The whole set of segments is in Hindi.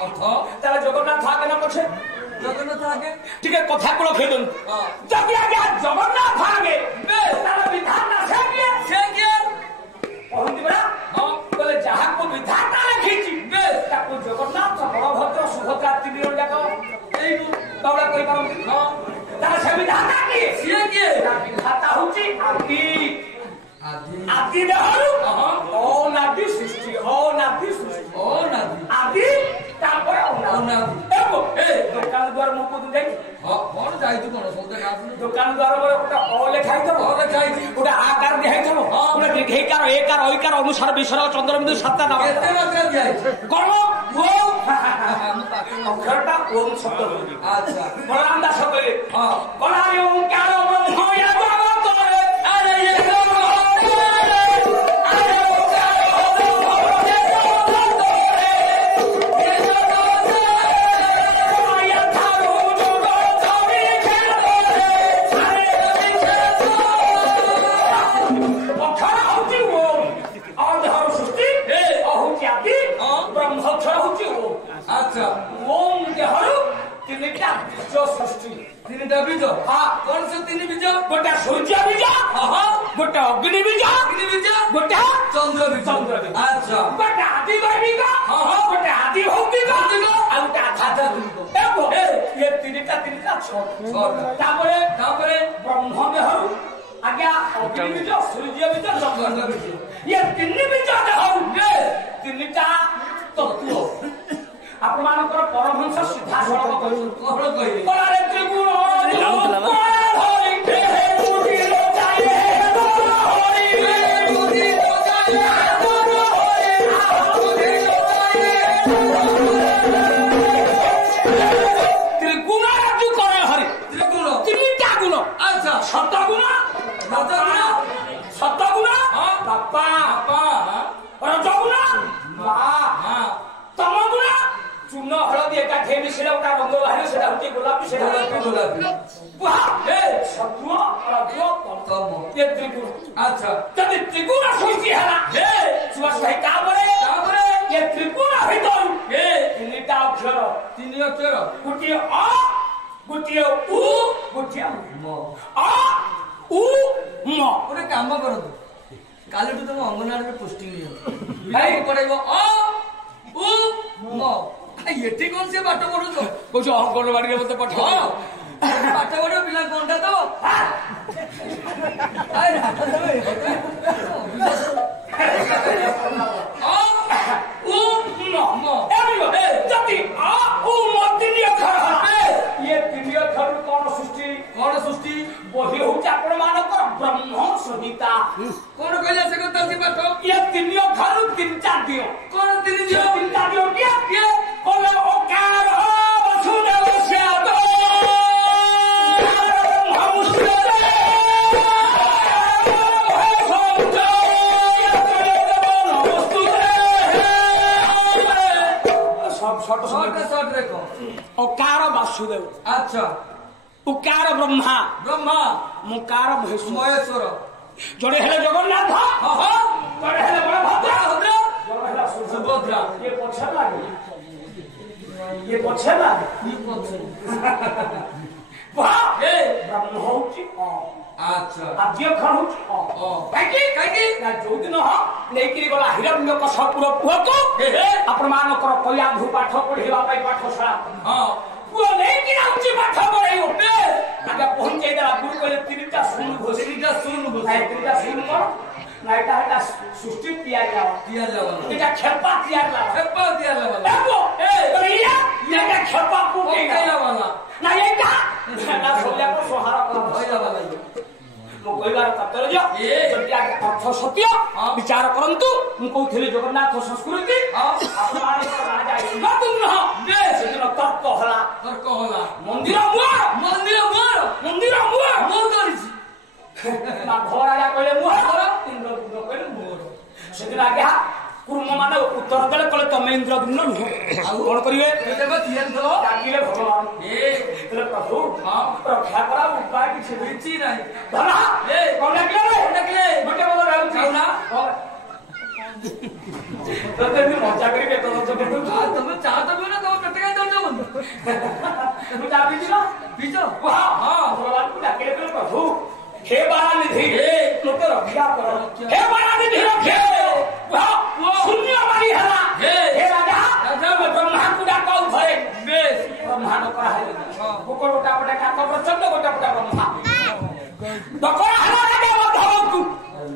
তাহলে জগন্নাথ আগে না পছে জগন্নাথ আগে ঠিক আছে কথা গুলো খেয়ে দেন যদি আগে জগন্নাথ আগে তাহলে বিধান না সে গিয়ে কহন্তি বড়া বলে যাহাকে বিধাতা রেখেছি তাকে জগন্নাথ বলভদ্র সুভদ্রা তিন জন যাক এই বাবলা কই পারନ୍ତି তাহলে সে বিধাতা কি সিଏ কি বিধাতা হচ্ছে আদি আদি দেহରୁ অনাদি সৃষ্টি আদি তারপরে অনাদি দোকান দ্বার মু কোন যাই কোন যাইতু কোন সৌদা না দোকান দ্বার বলে ওটা অ লেখা হইতো ওটা আকার দেখাইতো ওটা দেখাইকার একার ওইকার অনুসার বিসর্গ চন্দ্রবিন্দু সাতটা নাম এতে মাত্রা যাই কর্ম ওম অক্ষরটা ওম শব্দ আচ্ছা বলরাম দাস কইলে বলারে ওমকার ব্রহ্ম ইয়াগতরে আরে গোটা সূর্য বীজ গোটা অগ্নি বীজ গোটা চন্দ্র বীজ আচ্ছা গোটা আদি বৈদিক গোটা আদি ভৌতিক আর গোটা আধ্যাত্মিক এ তিনটা তারপরে ব্রহ্ম দেহরু আজ্ঞা অগ্নি বীজ সূর্য বীজ চন্দ্র বীজ এ তিন বীজ দেহরু তিনটা তত্ত্ব ଆପଣମାନଙ୍କର ପରମହଂସ ସିଧାସଳଖ କହିଲେ ତ୍ରିଗୁଣ ତ୍ରିଗୁଣ ରାଜୁ କରେ ହରି ତ୍ରିଗୁଣ ତିନିଟା ଗୁଣ ଆଚ୍ଛା ସତଗୁଣ ବାପା ରଜଗୁଣ ମା ତମଗୁଣ চূর্ণ হলদি একাঠে মিশিলে ওটা রঙ বাহিরে সেটা হচ্ছে গোলাপি সেটা গোলাপি শত্রু তম এ ত্রিগুণ আচ্ছা যদি ত্রিগুণ সৃষ্টি হেলা সুভাষ তারপরে এ ত্রিগুণ ভিতর তিনটা অক্ষর গোটিয়ে অ গোটিয়ে উ গোটিয়ে ম অ উ ম ଗୋଟେ କାମ କରନ୍ତୁ କାଲିଠୁ ତମ ଅଙ୍ଗନବାଡ଼ିରେ ପୋଷ୍ଟିଂ ନିଅ ପଡିବ ଅ ଉ ମ ଏଠି କଣ ସେ ପାଠ ପଢୁଛ କହୁଛ ଅଙ୍ଗନବାଡିରେ ମତେ ପଠାଅ ପାଠ ପଢିବ ପିଲା କଣଟା ତ କଣ ସୃଷ୍ଟି ବହି ହଉଛି ଆପଣ ମାନଙ୍କର ବ୍ରହ୍ମ ସଂହିତା କଣ କହିଲେ ସେ କଥା ସେ ପାଠ ଇଏ ତିନି ଅକ୍ଷରରୁ ତିନିଟା ଦିଅ କଣ ତିନିଟା ଦିଅ କିଏ କହିଲେ ଓକାର ବସୁଦେବ ସ୍ୟାଦ ओकार वासुदेव अच्छा उकार ब्रह्मा मुकार महेश्वर जोड़े हेले जगन्नाथ जोड़े हेले बलभद्र जोड़े हेले सुभद्रा ये पछे लागे वाह ए ब्रह्म होची अच्छा आद्य खर होची काकी ना जो दिन हो लेकिन गला हिरण्य कशपुर पुहको आपण मानकर कया धु पाठ पढिबा पई पाठशाला पुआ लेकिन आउची पाठ पढाइयो आगे पहुंचे देला गुरु कहले तीनटा सुन घोषित तीनटा सुन कर ना एटा सृष्टि तैयार लावा एटा खेपा तैयार लावा देखो करिया ये खेपा को केला वाला ना एटा ना सोल्या को सोहारा को भइला वाला मो कहबार तात्पर्य जति अर्थ सत्य विचार करंतु मु कहथले जगन्नाथ संस्कृति अपमान राजा नतुन न सेदिन तर्क होला मंदिर मुआ मोर करिछि ना घर राजा कहले मुआ घर इंद्रदुम्न कहले मोर सेदिन आगे कुर्म माने उत्तर देले कहले तमे इंद्रदुम्न नुह आ कोन करिवे देबे तियन दो डाकिले भगवान तेरे प्रभु रक्षा करा उपाय किछि बिछि नाही धरा कोन डाकिले मटे बोल रहउ ना तो तेरी मजा करिवे तो तमे चाहत ना तो मुझे आप बीचो बीचो हाँ हाँ भगवान को डाके ले प्रभु हे बाला निधि हे लोग रक्षा करो हे बाला निधि रखे वाह शून्य हमारी हला हे राजा राजा ब्रह्मा को डाका उठाए बेस ब्रह्मा न करा है वो को गोटा पटा का प्रचंड गोटा पटा ब्रह्मा डकरा हला राजा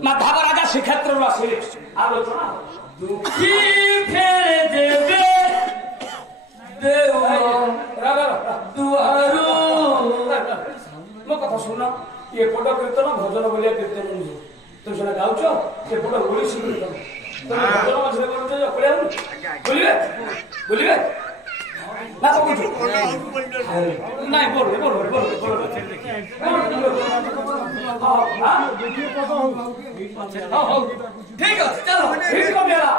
माधव राजा श्रीक्षेत्र रसिले आलोचना दुखी फेर देवे देव दुआरू मो कथा सुन ये पट कीर्तन भजन बोलिया कीर्तन नुहे तुम सीना गाउच ये पट ओडिसी कीर्तन तुम भजन मझे करूछ पड़िया बोलिए बोलिए ना तो कुछ नहीं बोल ठीक है चलो ठीक है मेरा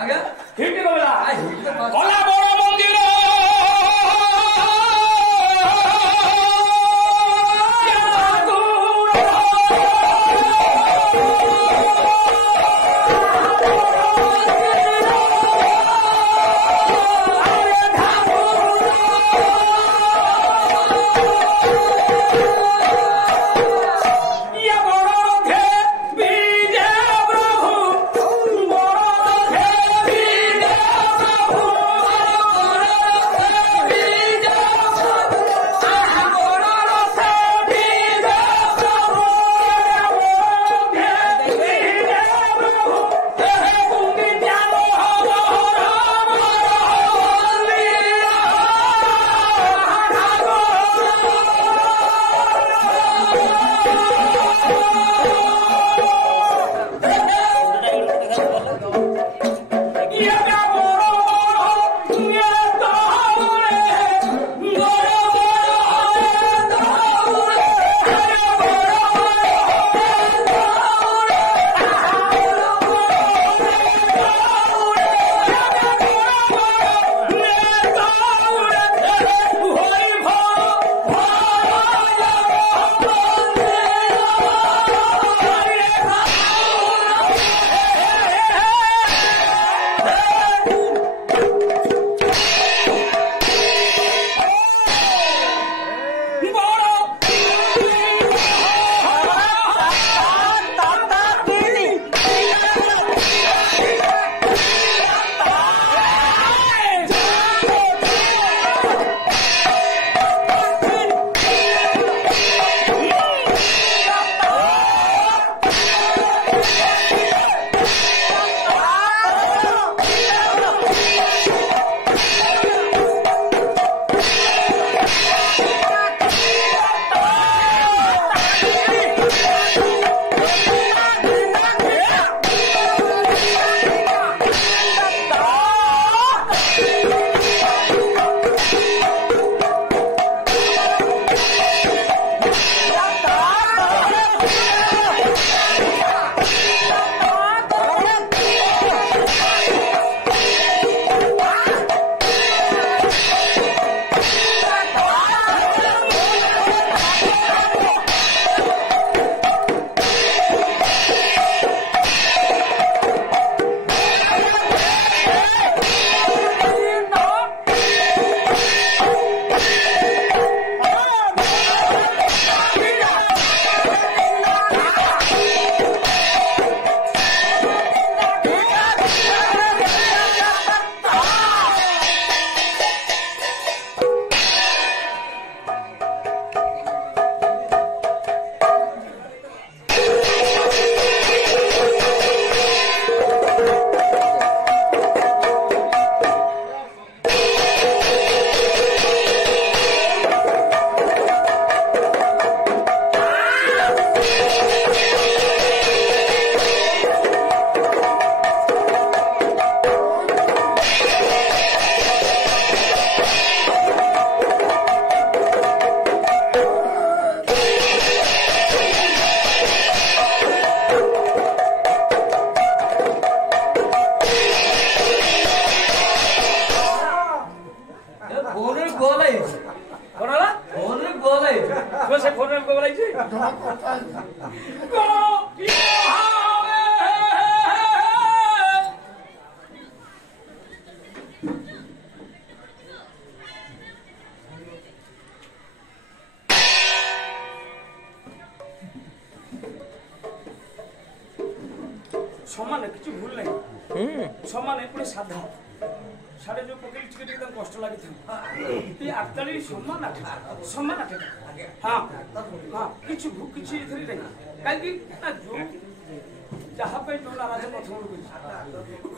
आगे ठीक है मेरा कोला बड़ा मंदिर समान किसी भूल नहीं समान पुणी साधा साढ़े जो पकड़ टिके कष्ट लगी ये आठटाली समान आठ हाँ हाँ किसी कहीं जो जहाँ पे जो नाराज प्रथम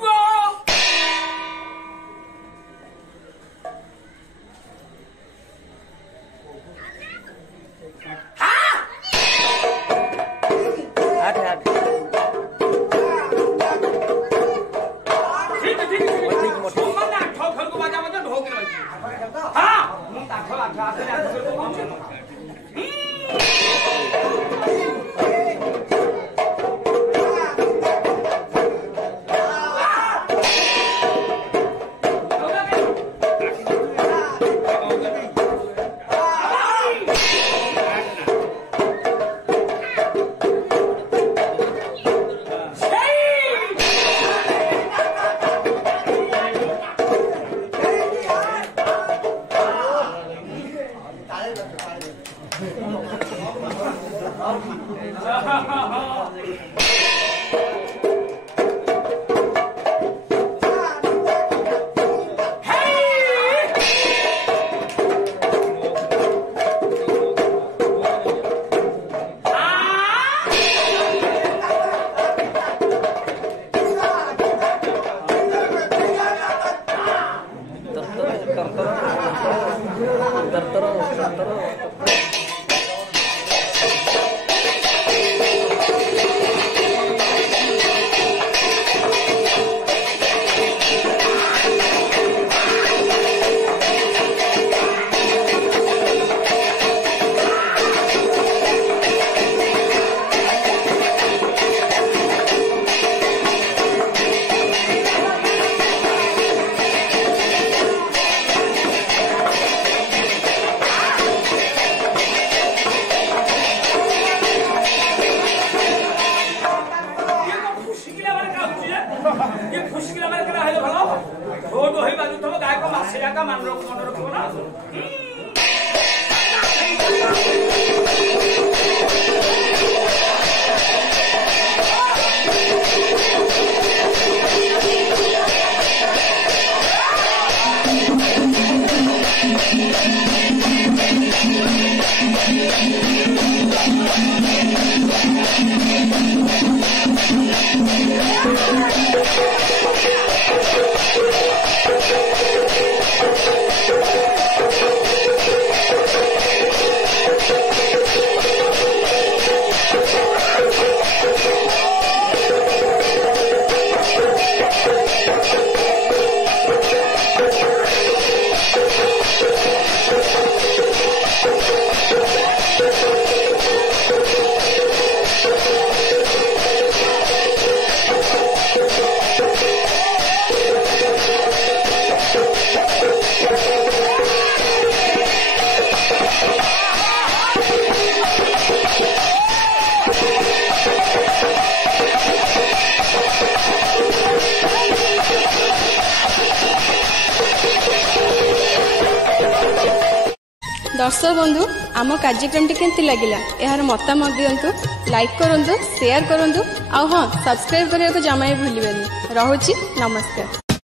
दर्शक बंधु आम कार्यक्रम केमती लगिला यार मतामत दिंतु लाइक करूँ शेयर करूँ आ हाँ सब्सक्राइब करने को जमा भूलिए। रहुची नमस्कार।